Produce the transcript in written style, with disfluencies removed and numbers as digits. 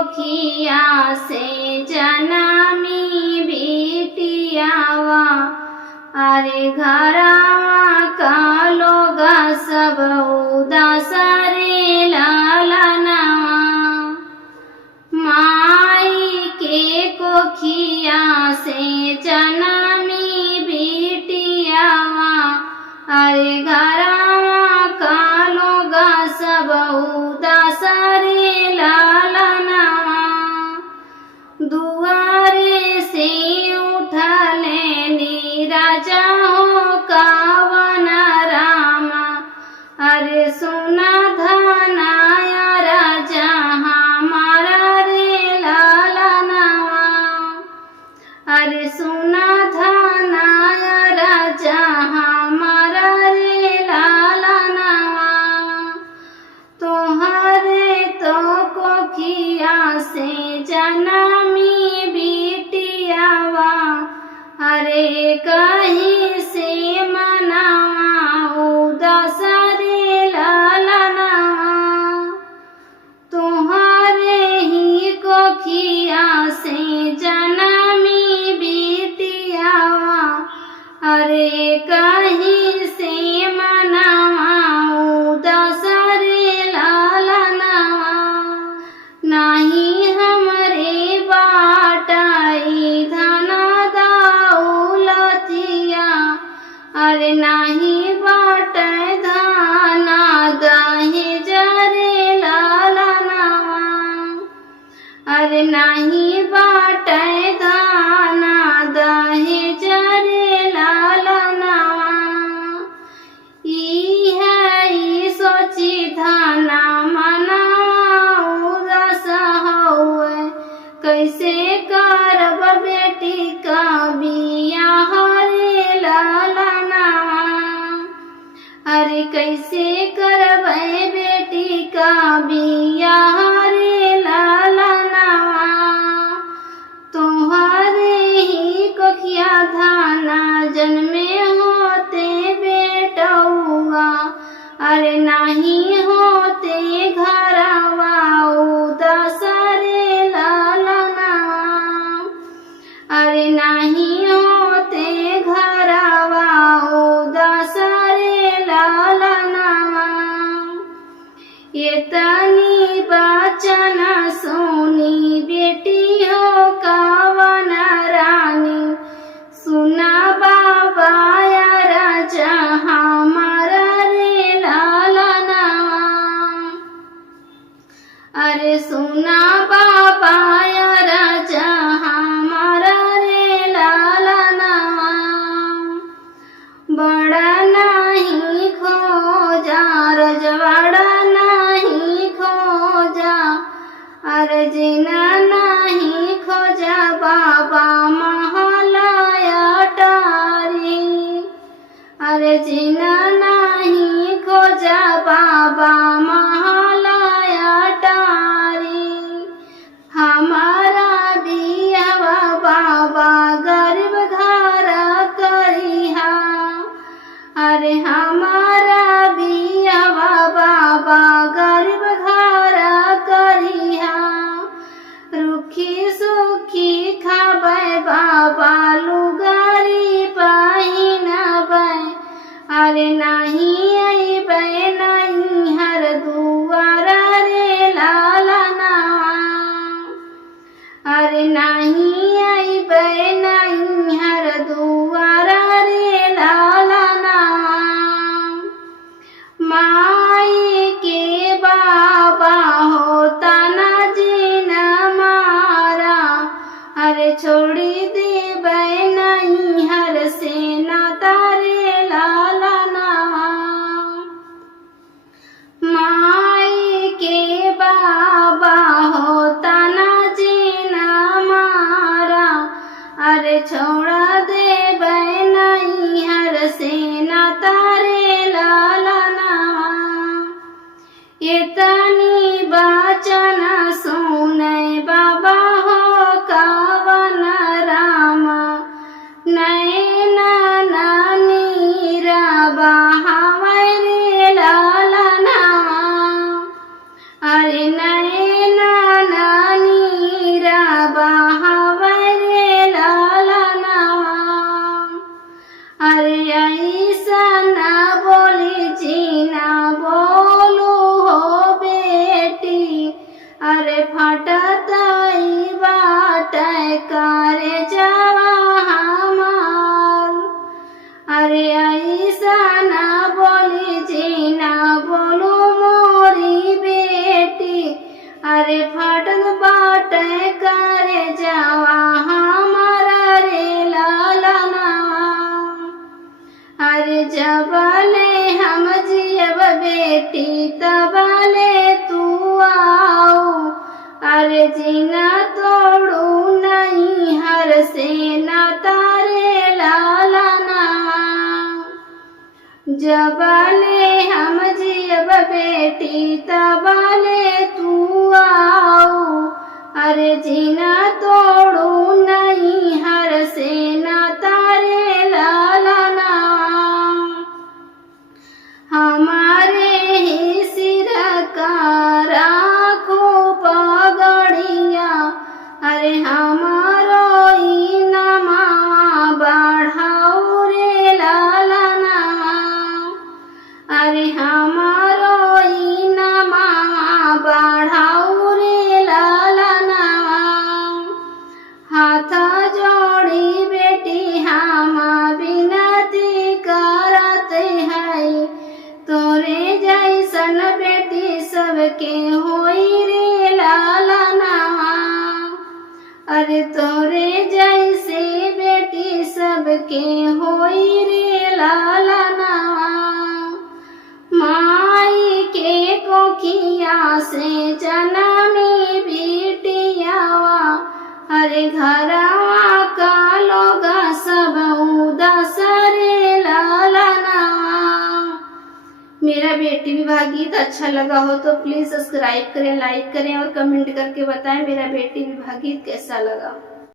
कोखिया से जनमी बिटियावा। अरे घरवा का लोग सब उदास रे लालनवा। माई के कोखिया से जनमी बिटियावा। अरे घरवा का लोग सब उदास रे लालनवा। दुआरे से उठले नीरजा हो कावन रामा। अरे सुना धनाया राजा हमारा रे लालनवा। अरे सुना धनाया राजा हमारा रे लालनवा। तोहरे तो कोखिया से जनमी बिटियावा। अरे कहीं से मनावा उदास रे लालनवा। तुम्हारे ही कोखिया से जनमी बिटियावा। अरे कहीं से मनावा उदास रे लालनवा। नाही हमरे बाटाई धना दौलतिया। अरे नाही बाटे धना दहेज रे लालनवा। अरे नाही बाटे धना दहेज रे लालनवा। ई सोची धना मनावा उदास हउए। कैसे करब बेटी का बियाह रे लालनवा। अरे कैसे करबै बेटी का बियाह रे लालनवा। तुम्हारे ही कोखिया धाना जन्मे होते बेटौआ। अरे नहीं होते घरवा उदास रे लालनवा। अरे नहीं होते घरवा उदास रे लालनवा। ये तनी बचन सुनी बेटी हो कावन रानी। सुना बाबा राजा हमारा रे लालनवा। अरे सुना बाबा राजा हमारा रे लालनवा। बड़ा नहीं खोजा रजवाड़ा नहीं खोजा। अरे जिना नहीं खोजा बाबा महलाया टारी। अरे जिना नहीं खोजा बाबा महलाया टारी। हमारा बियावा बाबा गरीब घर करिहा। अरे हमारा बियावा बाबा गरीब घर करिहा। रुखी सुखी खाबै बाबा लुगारी पहिनबै। अरे नहीं अइबै नहीं हर दुआरा रे लालनवा। अरे नहीं अइबै नहीं हर दुआरा रे लालनवा। माई के बाबा होता न जीन मारा। अरे छोड़ी देबै नहीं हर से नाता रे लालनवा। माई के बाबा होता न जीन मारा। अरे छोड़ा देबै नहीं हर से नाता रे लालनवा। ये तनी बचन सुनै बाबा हो कावन रामा। नैना नीरा बहावै रे लालनवा। अरे नैना नानी करे जावा हमारा रे लालना। अरे जबले हम जियब बेटी तबले तू आओ, अरे जीना तोड़ू नहीं हर से ना तारे लालना। जबले हम जियब बेटी तबले तू आओ, अरे जीना तोड़ू नहीं हर से ना तारे लालना। हमारे ही सिर का राखो पगड़िया, अरे हमारो इनमा बढ़ाओ रे लालना। अरे हमारो इनमा बढ़ाओ रे लालना। हाथ जोड़ी बेटी हम विनती करत है, तोरे जैसन बेटी सबके होई रे लालना। अरे तोरे जैसे बेटी सबके होई रे लालना। माई के कोखिया से जनमी बेटियावा, अरे घरवा का लोग सब उदास रे लालना। मेरा बेटी विवाह गीत अच्छा लगा हो तो प्लीज सब्सक्राइब करें, लाइक करें और कमेंट करके बताएं मेरा बेटी विवाह गीत कैसा लगा।